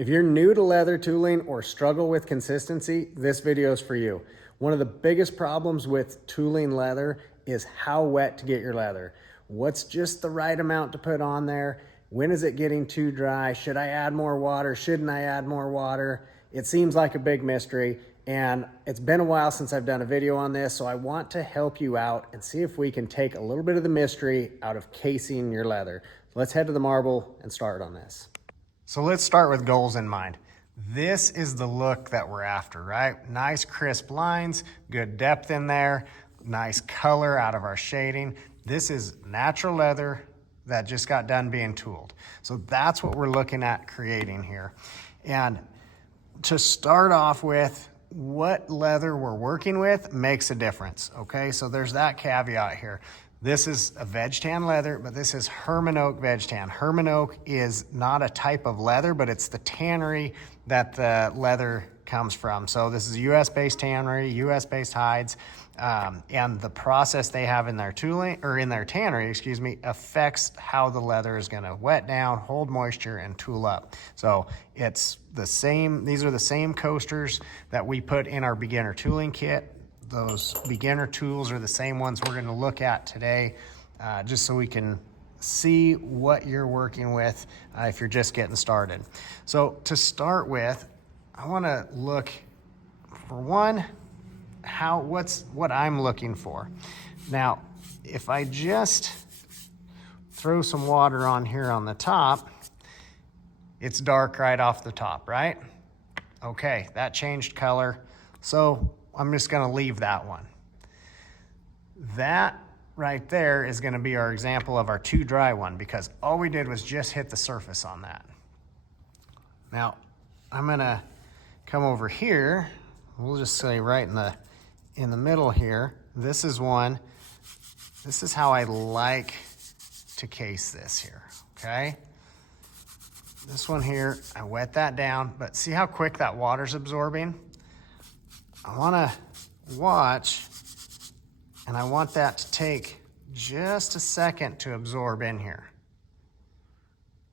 If you're new to leather tooling or struggle with consistency, this video is for you. One of the biggest problems with tooling leather is how wet to get your leather. What's just the right amount to put on there? When is it getting too dry? Should I add more water? Shouldn't I add more water? It seems like a big mystery, and it's been a while since I've done a video on this, so I want to help you out and see if we can take a little bit of the mystery out of casing your leather. So let's head to the marble and start on this. So let's start with goals in mind. This is the look that we're after, right? Nice crisp lines, good depth in there, nice color out of our shading. This is natural leather that just got done being tooled. So that's what we're looking at creating here. And to start off with, what leather we're working with makes a difference, okay? So there's that caveat here. This is a veg tan leather, but this is Herman Oak veg tan. Herman Oak is not a type of leather, but it's the tannery that the leather comes from. So this is US-based tannery, US-based hides, and the process they have in their tooling, or in their tannery, excuse me, affects how the leather is gonna wet down, hold moisture, and tool up. So it's the same, these are the same coasters that we put in our beginner tooling kit. Those beginner tools are the same ones we're gonna look at today, just so we can see what you're working with if you're just getting started. So to start with, I wanna look, for one, what I'm looking for. Now, if I just throw some water on here on the top, it's dark right off the top, right? Okay, that changed color. So I'm just gonna leave that one. That right there is gonna be our example of our too dry one, because all we did was just hit the surface on that. Now, I'm gonna come over here. We'll just say right in the middle here. This is one. This is how I like to case this here, okay? This one here, I wet that down, but see how quick that water's absorbing? I wanna watch, and I want that to take just a second to absorb in here.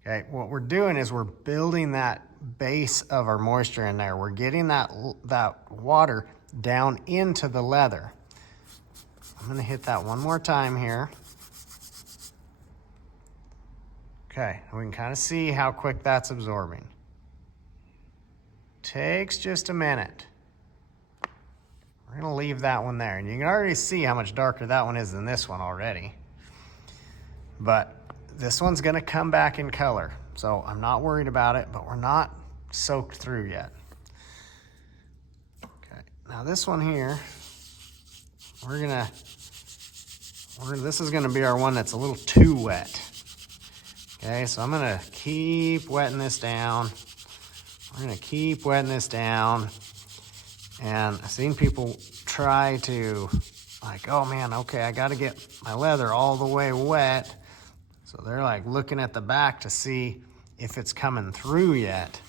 Okay, what we're doing is we're building that base of our moisture in there. We're getting that water down into the leather. I'm gonna hit that one more time here. Okay, we can kind of see how quick that's absorbing. Takes just a minute. We're gonna leave that one there. And you can already see how much darker that one is than this one already. But this one's gonna come back in color. So I'm not worried about it, but we're not soaked through yet. Okay, now this one here, this is gonna be our one that's a little too wet. Okay, so I'm gonna keep wetting this down. We're gonna keep wetting this down. And I've seen people try to, like, oh man, okay, I gotta get my leather all the way wet. So they're like looking at the back to see if it's coming through yet.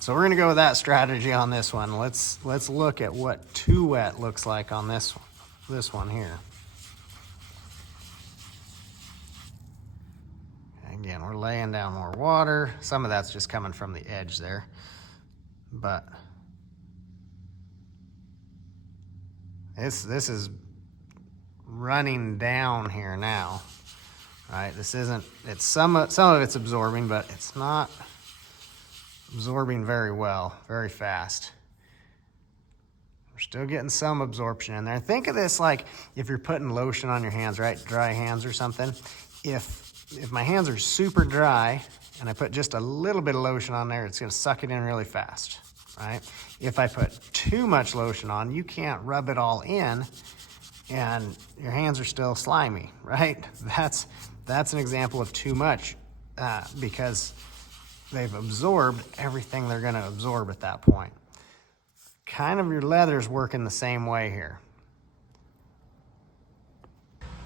So we're gonna go with that strategy on this one. Let's look at what too wet looks like on this one here. Again, we're laying down more water. Some of that's just coming from the edge there, but this is running down here now, right? This isn't, it's some of it's absorbing, but it's not absorbing very well, very fast. We're still getting some absorption in there. Think of this like if you're putting lotion on your hands, right? Dry hands or something. If my hands are super dry and I put just a little bit of lotion on there, it's gonna suck it in really fast, right? If I put too much lotion on, you can't rub it all in and your hands are still slimy, right? That's an example of too much because they've absorbed everything they're gonna absorb at that point. Kind of your leather's working the same way here.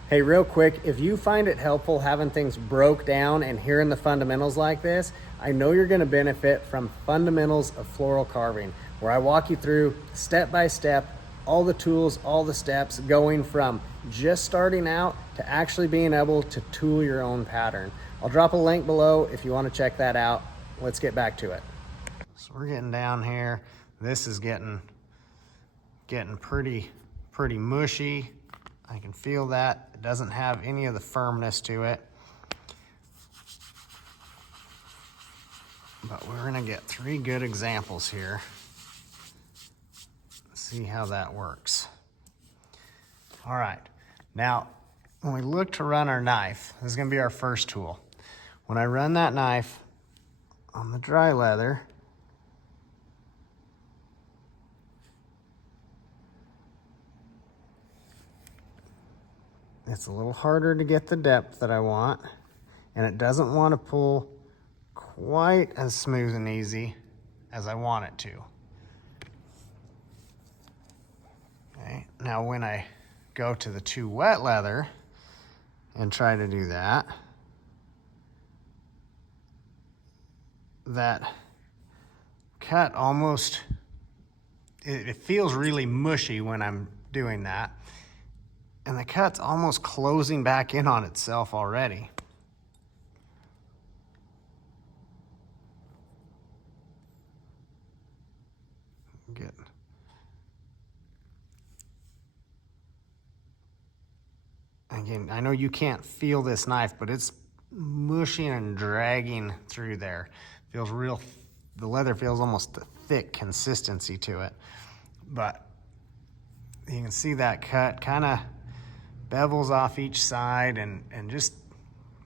Hey, real quick, if you find it helpful having things broke down and hearing the fundamentals like this, I know you're gonna benefit from Fundamentals of Floral Carving, where I walk you through step by step, all the tools, all the steps, going from just starting out to actually being able to tool your own pattern. I'll drop a link below if you wanna check that out. Let's get back to it. So we're getting down here. This is getting pretty mushy. I can feel that. It doesn't have any of the firmness to it. But we're gonna get 3 good examples here. See how that works. All right, now when we look to run our knife, this is gonna be our first tool. When I run that knife on the dry leather, it's a little harder to get the depth that I want, and it doesn't want to pull quite as smooth and easy as I want it to. Okay, now when I go to the too wet leather and try to do that, that cut almost, it feels really mushy when I'm doing that. And the cut's almost closing back in on itself already. Good. Again, I know you can't feel this knife, but it's mushing and dragging through there. Feels real, the leather feels almost a thick consistency to it. But you can see that cut kind of bevels off each side and just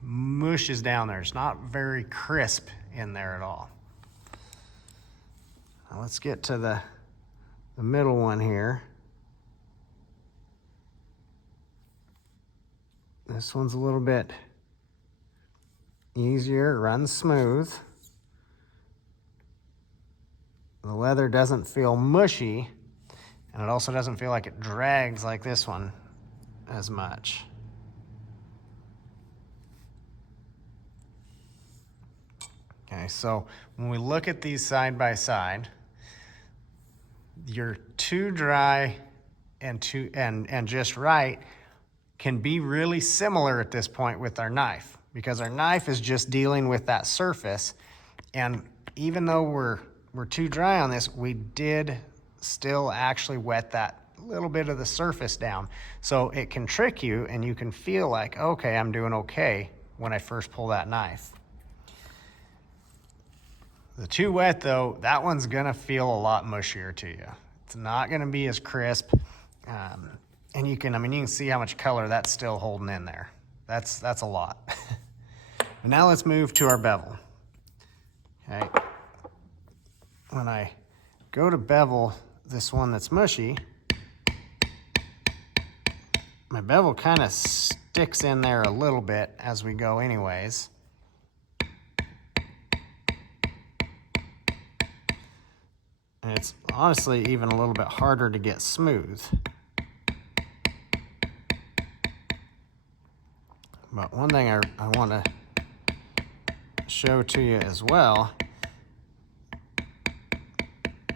mushes down there. It's not very crisp in there at all. Now let's get to the middle one here. This one's a little bit easier, runs smooth. The leather doesn't feel mushy, and it also doesn't feel like it drags like this one as much. Okay, so when we look at these side by side, your too dry and just right can be really similar at this point with our knife, because our knife is just dealing with that surface. And even though we're too dry on this, we did still actually wet that little bit of the surface down. So it can trick you and you can feel like, okay, I'm doing okay when I first pull that knife. The too wet though, that one's gonna feel a lot mushier to you. It's not gonna be as crisp. And you can see how much color that's still holding in there. That's a lot. But now let's move to our bevel. Okay. When I go to bevel this one that's mushy, my bevel kind of sticks in there a little bit as we go anyways. And it's honestly even a little bit harder to get smooth. But one thing I want to show to you as well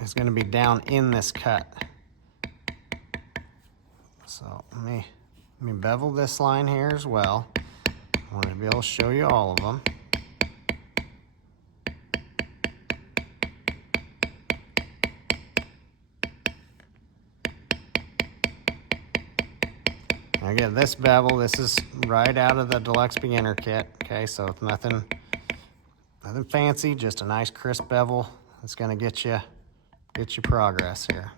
is going to be down in this cut. So let me bevel this line here as well. I want to be able to show you all of them. Again, this bevel, this is right out of the Deluxe Beginner Kit. Okay, so it's nothing fancy, just a nice crisp bevel that's going to get you progress here.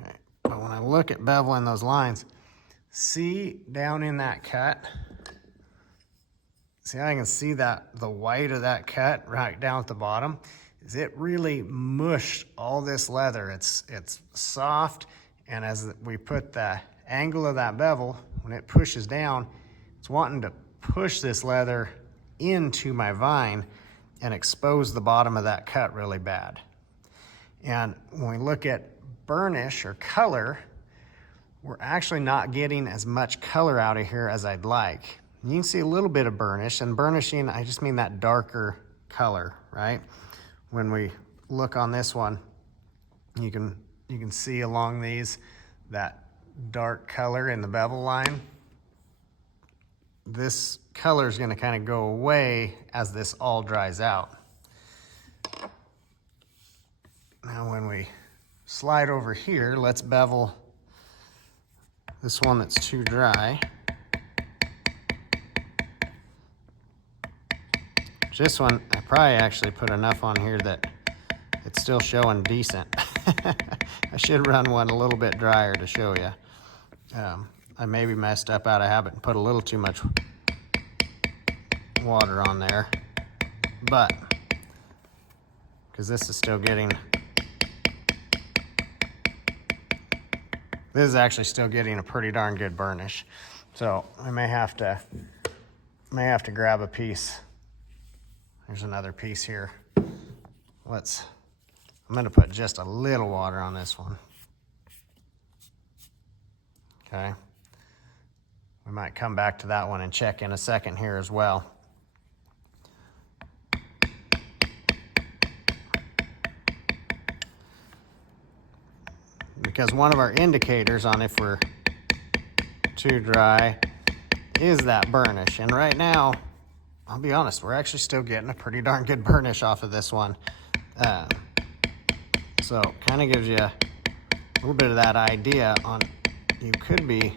Okay, but when I look at beveling those lines, see down in that cut. See how I can see that the white of that cut right down at the bottom? Is it really mushed all this leather. It's soft, and as we put the angle of that bevel, when it pushes down, it's wanting to push this leather into my vine and expose the bottom of that cut really bad. And when we look at burnish or color, we're actually not getting as much color out of here as I'd like. You can see a little bit of burnish, and burnishing, I just mean that darker color, right? When we look on this one, you can see along these that dark color in the bevel line. this color is going to kind of go away as this all dries out. Now when we slide over here, let's bevel this one that's too dry. This one, I probably actually put enough on here that it's still showing decent. I should run one a little bit drier to show you. I maybe messed up out of habit and put a little too much water on there, but because this is still getting, this is actually still getting a pretty darn good burnish. So I may have to grab a piece. There's another piece here. I'm gonna put just a little water on this one. Okay. We might come back to that one and check in a second here as well. Because one of our indicators on if we're too dry is that burnish. And right now, I'll be honest, we're actually still getting a pretty darn good burnish off of this one. So kind of gives you a little bit of that idea on you could be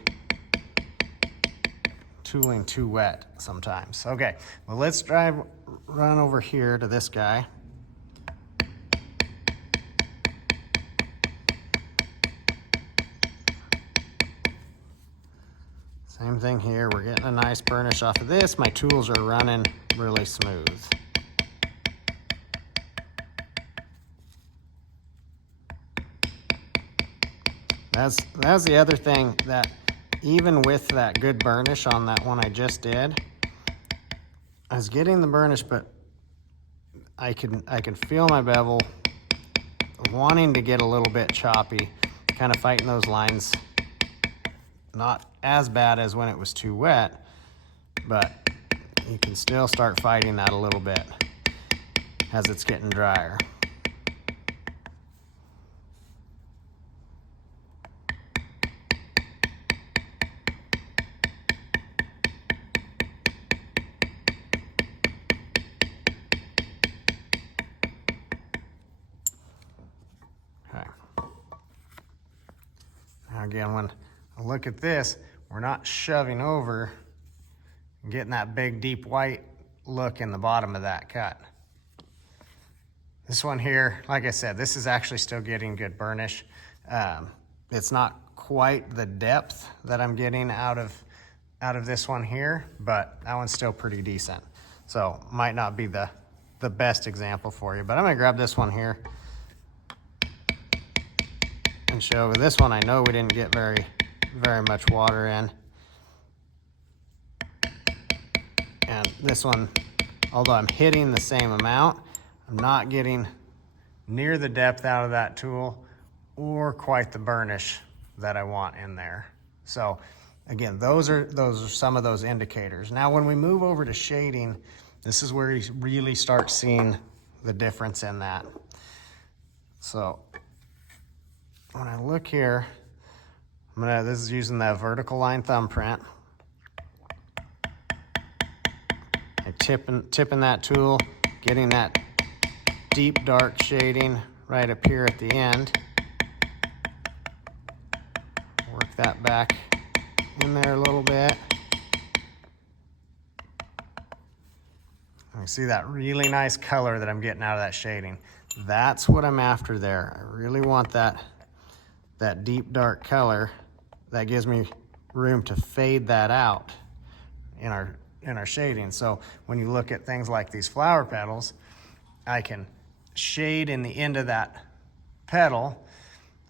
tooling too wet sometimes. Okay, well let's run over here to this guy. Same thing here, we're getting a nice burnish off of this. My tools are running really smooth. That's the other thing, that even with that good burnish on that one I just did, I was getting the burnish, but I can feel my bevel wanting to get a little bit choppy, kind of fighting those lines. Not as bad as when it was too wet, but you can still start fighting that a little bit as it's getting drier. Okay. Now again, when I look at this, we're not shoving over and getting that big deep white look in the bottom of that cut. This one here, like I said, this is actually still getting good burnish. It's not quite the depth that I'm getting out of this one here, but that one's still pretty decent. So might not be the best example for you, but I'm gonna grab this one here and show. This one I know we didn't get very much water in. And this one, although I'm hitting the same amount, I'm not getting near the depth out of that tool or quite the burnish that I want in there. So again, those are some of those indicators. Now when we move over to shading, this is where you really start seeing the difference in that. So when I look here, this is using that vertical line thumbprint. I'm tipping that tool, getting that deep dark shading right up here at the end. Work that back in there a little bit. You see that really nice color that I'm getting out of that shading. That's what I'm after there. I really want that deep dark color. That gives me room to fade that out in our shading. So when you look at things like these flower petals, I can shade in the end of that petal.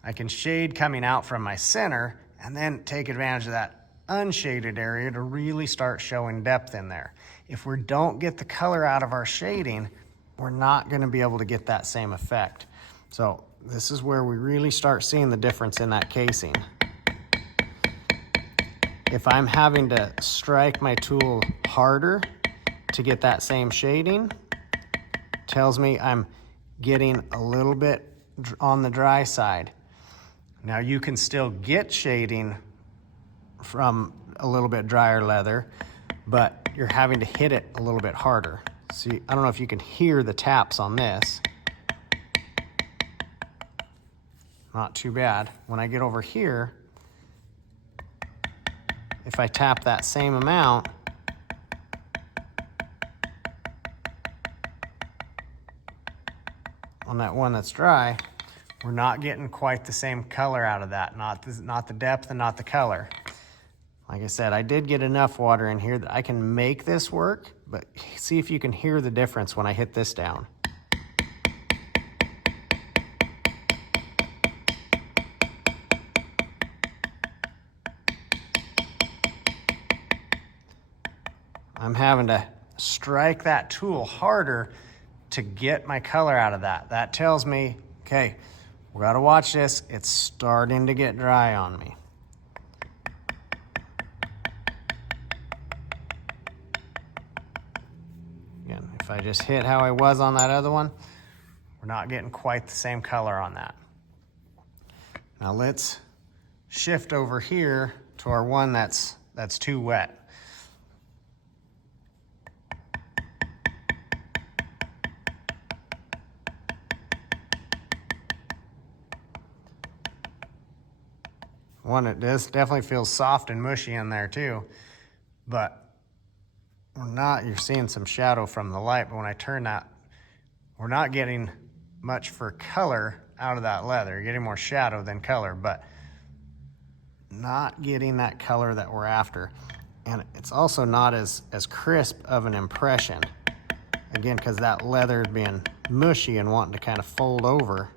I can shade coming out from my center and then take advantage of that unshaded area to really start showing depth in there. If we don't get the color out of our shading, we're not going to be able to get that same effect. So this is where we really start seeing the difference in that casing. If I'm having to strike my tool harder to get that same shading, tells me I'm getting a little bit on the dry side. Now you can still get shading from a little bit drier leather, but you're having to hit it a little bit harder. See, I don't know if you can hear the taps on this. Not too bad. When I get over here, if I tap that same amount, on that one that's dry, we're not getting quite the same color out of that. Not the depth and not the color. Like I said, I did get enough water in here that I can make this work, but see if you can hear the difference when I hit this down. I'm having to strike that tool harder to get my color out of that. That tells me, okay, we gotta watch this. It's starting to get dry on me. Again, if I just hit how I was on that other one, we're not getting quite the same color on that. Now let's shift over here to our one that's too wet. One, it does definitely feels soft and mushy in there too, but you're seeing some shadow from the light, but when I turn that, we're not getting much for color out of that leather. You're getting more shadow than color, but not getting that color that we're after. And it's also not as crisp of an impression. Again, because that leather is being mushy and wanting to kind of fold over.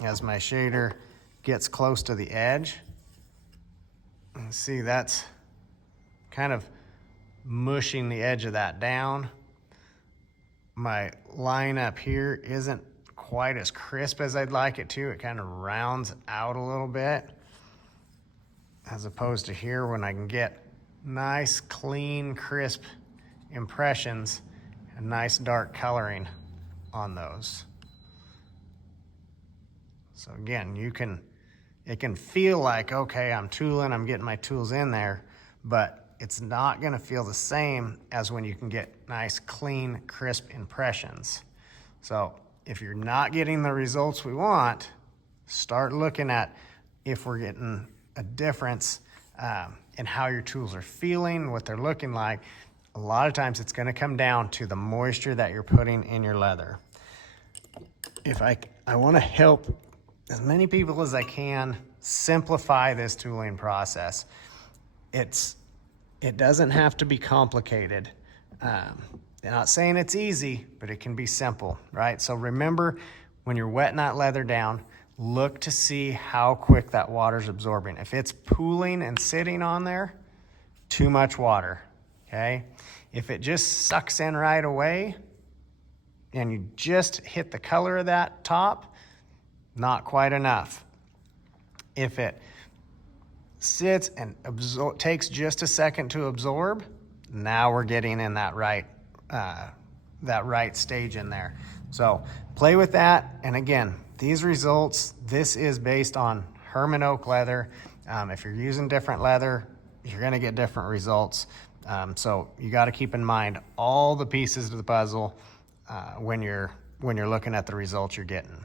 As my shader gets close to the edge, and see that's kind of mushing the edge of that down. My line up here isn't quite as crisp as I'd like it to. It kind of rounds out a little bit, as opposed to here when I can get nice, clean, crisp impressions and nice dark coloring on those. So again, it can feel like, okay, I'm tooling, I'm getting my tools in there, but it's not gonna feel the same as when you can get nice, clean, crisp impressions. So if you're not getting the results we want, start looking at if we're getting a difference in how your tools are feeling, what they're looking like. A lot of times it's gonna come down to the moisture that you're putting in your leather. If I wanna help as many people as I can simplify this tooling process. It doesn't have to be complicated. I'm not saying it's easy, but it can be simple, right? So remember, when you're wetting that leather down, look to see how quick that water's absorbing. If it's pooling and sitting on there, too much water, okay? If it just sucks in right away and you just hit the color of that top, not quite enough. If it sits and takes just a second to absorb, now we're getting in that right stage in there. So play with that. And again, these results, this is based on Herman oak leather. If you're using different leather, you're gonna get different results. So you gotta keep in mind all the pieces of the puzzle when you're looking at the results you're getting.